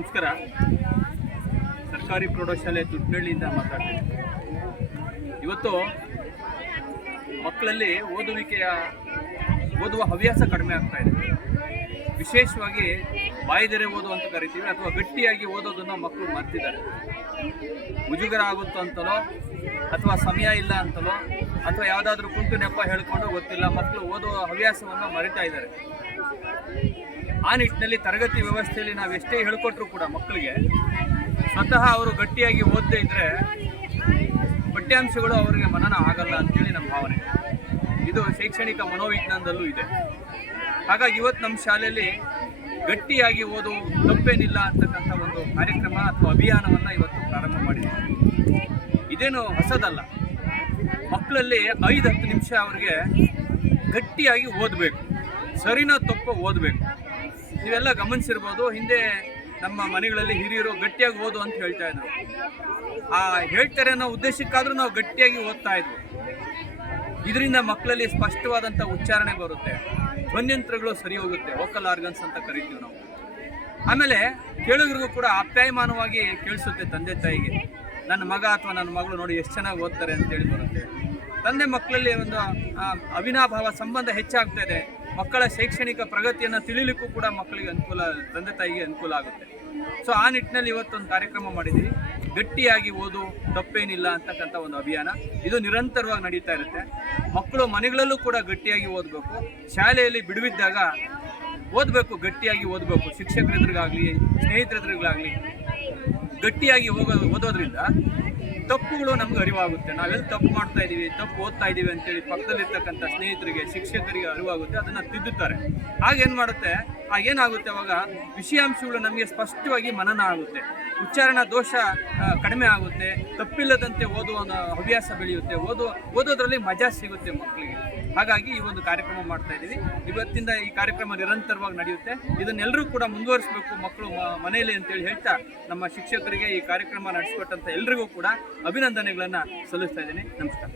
ನಮಸ್ಕಾರ. ಸರ್ಕಾರಿ ಪ್ರೌಢಶಾಲೆ ದುಡ್ನಳ್ಳಿಯಿಂದ ಮಾತಾಡ್ತೀನಿ. ಇವತ್ತು ಮಕ್ಕಳಲ್ಲಿ ಓದುವ ಹವ್ಯಾಸ ಕಡಿಮೆ ಆಗ್ತಾ ಇದೆ. ವಿಶೇಷವಾಗಿ ಬಾಯಿದೆರೆ ಓದು ಅಂತ ಕರಿತೀವಿ, ಅಥವಾ ಗಟ್ಟಿಯಾಗಿ ಓದೋದನ್ನು ಮಕ್ಕಳು ಮರ್ತಿದ್ದಾರೆ. ಮುಜುಗರ ಆಗುತ್ತೋ ಅಂತಲೋ, ಅಥವಾ ಸಮಯ ಇಲ್ಲ ಅಂತಲೋ, ಅಥವಾ ಯಾವುದಾದ್ರೂ ಕುಂಟು ನೆಪ ಹೇಳ್ಕೊಂಡು ಗೊತ್ತಿಲ್ಲ, ಮಕ್ಕಳು ಓದುವ ಹವ್ಯಾಸವನ್ನು ಮರಿತಾ ಇದ್ದಾರೆ. ಆ ನಿಟ್ಟಿನಲ್ಲಿ ತರಗತಿ ವ್ಯವಸ್ಥೆಯಲ್ಲಿ ನಾವು ಎಷ್ಟೇ ಹೇಳ್ಕೊಟ್ರೂ ಕೂಡ ಮಕ್ಕಳಿಗೆ ಸ್ವತಃ ಅವರು ಗಟ್ಟಿಯಾಗಿ ಓದದೇ ಇದ್ದರೆ ಪಠ್ಯಾಂಶಗಳು ಅವರಿಗೆ ಮನನ ಆಗಲ್ಲ ಅಂತೇಳಿ ನಮ್ಮ ಭಾವನೆ. ಇದು ಶೈಕ್ಷಣಿಕ ಮನೋವಿಜ್ಞಾನದಲ್ಲೂ ಇದೆ. ಹಾಗಾಗಿ ಇವತ್ತು ನಮ್ಮ ಶಾಲೆಯಲ್ಲಿ ಗಟ್ಟಿಯಾಗಿ ಓದು ತಪ್ಪೇನಿಲ್ಲ ಅಂತಕ್ಕಂಥ ಒಂದು ಕಾರ್ಯಕ್ರಮ ಅಥವಾ ಅಭಿಯಾನವನ್ನು ಇವತ್ತು ಪ್ರಾರಂಭ ಮಾಡಿದ್ದೀವಿ. ಇದೇನು ಹೊಸದಲ್ಲ. ಮಕ್ಕಳಲ್ಲಿ 5-10 ನಿಮಿಷ ಅವ್ರಿಗೆ ಗಟ್ಟಿಯಾಗಿ ಓದಬೇಕು, ಸರಿನೋ ತಪ್ಪು ಓದಬೇಕು. ನೀವೆಲ್ಲ ಗಮನಿಸಿರ್ಬೋದು, ಹಿಂದೆ ನಮ್ಮ ಮನೆಗಳಲ್ಲಿ ಹಿರಿಯರು ಗಟ್ಟಿಯಾಗಿ ಓದು ಅಂತ ಹೇಳ್ತಾ ಇದ್ರು. ಹೇಳ್ತಾರೆ ಅನ್ನೋ ಉದ್ದೇಶಕ್ಕಾದರೂ ನಾವು ಗಟ್ಟಿಯಾಗಿ ಓದ್ತಾ ಇದ್ವು. ಇದರಿಂದ ಮಕ್ಕಳಲ್ಲಿ ಸ್ಪಷ್ಟವಾದಂಥ ಉಚ್ಚಾರಣೆ ಬರುತ್ತೆ, ಧ್ವನ್ಯಂತ್ರಗಳು ಸರಿ ಹೋಗುತ್ತೆ, ವೋಕಲ್ ಆರ್ಗನ್ಸ್ ಅಂತ ಕರಿತೀವಿ ನಾವು. ಆಮೇಲೆ ಕೇಳುಗರಿಗೂ ಕೂಡ ಆಪ್ಯಾಯಮಾನವಾಗಿ ಕೇಳಿಸುತ್ತೆ. ತಂದೆ ತಾಯಿಗೆ ನನ್ನ ಮಗ ಅಥವಾ ನನ್ನ ಮಗಳು ನೋಡಿ ಎಷ್ಟು ಚೆನ್ನಾಗಿ ಓದ್ತಾರೆ ಅಂತೇಳಿ ಬರುತ್ತೆ. ತಂದೆ ಮಕ್ಕಳಲ್ಲಿ ಒಂದು ಅವಿನಾಭಾವ ಸಂಬಂಧ ಹೆಚ್ಚಾಗ್ತಾ ಇದೆ. ಮಕ್ಕಳ ಶೈಕ್ಷಣಿಕ ಪ್ರಗತಿಯನ್ನು ತಿಳಿಲಿಕ್ಕೂ ಕೂಡ ಮಕ್ಕಳಿಗೆ ಅನುಕೂಲ, ತಂದೆ ತಾಯಿಗೆ ಅನುಕೂಲ ಆಗುತ್ತೆ. ಸೊ ಆ ನಿಟ್ಟಿನಲ್ಲಿ ಇವತ್ತೊಂದು ಕಾರ್ಯಕ್ರಮ ಮಾಡಿದ್ದೀವಿ, ಗಟ್ಟಿಯಾಗಿ ಓದು ತಪ್ಪೇನಿಲ್ಲ ಅಂತಕ್ಕಂಥ ಒಂದು ಅಭಿಯಾನ. ಇದು ನಿರಂತರವಾಗಿ ನಡೀತಾ ಇರುತ್ತೆ. ಮಕ್ಕಳು ಮನೆಗಳಲ್ಲೂ ಕೂಡ ಗಟ್ಟಿಯಾಗಿ ಓದಬೇಕು, ಶಾಲೆಯಲ್ಲಿ ಬಿಡುವಿದ್ದಾಗ ಓದಬೇಕು, ಗಟ್ಟಿಯಾಗಿ ಓದಬೇಕು. ಶಿಕ್ಷಕರೆದುರಿಗಾಗಲಿ ಸ್ನೇಹಿತರೆದುರಿಗಾಗಲಿ ಗಟ್ಟಿಯಾಗಿ ಓದೋದ್ರಿಂದ ತಪ್ಪುಗಳು ನಮ್ಗೆ ಅರಿವಾಗುತ್ತೆ. ನಾವೆಲ್ಲಿ ತಪ್ಪು ಮಾಡ್ತಾ ಇದ್ದೀವಿ, ತಪ್ಪು ಓದ್ತಾ ಇದ್ದೀವಿ ಅಂತೇಳಿ ಪಕ್ಕದಲ್ಲಿರ್ತಕ್ಕಂಥ ಸ್ನೇಹಿತರಿಗೆ, ಶಿಕ್ಷಕರಿಗೆ ಅರಿವಾಗುತ್ತೆ, ಅದನ್ನು ತಿದ್ದುತ್ತಾರೆ. ಆಗೇನು ಮಾಡುತ್ತೆ, ಆಗೇನಾಗುತ್ತೆ, ಅವಾಗ ವಿಷಯಾಂಶಗಳು ನಮಗೆ ಸ್ಪಷ್ಟವಾಗಿ ಮನನ ಆಗುತ್ತೆ, ಉಚ್ಚಾರಣಾ ದೋಷ ಕಡಿಮೆ ಆಗುತ್ತೆ, ತಪ್ಪಿಲ್ಲದಂತೆ ಓದುವ ಹವ್ಯಾಸ ಬೆಳೆಯುತ್ತೆ, ಓದೋದ್ರಲ್ಲಿ ಮಜಾ ಸಿಗುತ್ತೆ ಮಕ್ಕಳಿಗೆ. ಹಾಗಾಗಿ ಈ ಒಂದು ಕಾರ್ಯಕ್ರಮ ಮಾಡ್ತಾ ಇದ್ದೀವಿ. ಇವತ್ತಿಂದ ಈ ಕಾರ್ಯಕ್ರಮ ನಿರಂತರವಾಗಿ ನಡೆಯುತ್ತೆ. ಇದನ್ನೆಲ್ಲರೂ ಕೂಡ ಮುಂದುವರಿಸಬೇಕು ಮಕ್ಕಳು ಮನೆಯಲ್ಲಿ ಅಂತೇಳಿ ಹೇಳ್ತಾ, ನಮ್ಮ ಶಿಕ್ಷಕರಿಗೆ ಈ ಕಾರ್ಯಕ್ರಮ ನಡೆಸಿಕೊಟ್ಟಂಥ ಎಲ್ರಿಗೂ ಕೂಡ ಅಭಿನಂದನೆಗಳನ್ನು ಸಲ್ಲಿಸ್ತಾ ಇದ್ದೀನಿ. ನಮಸ್ಕಾರ.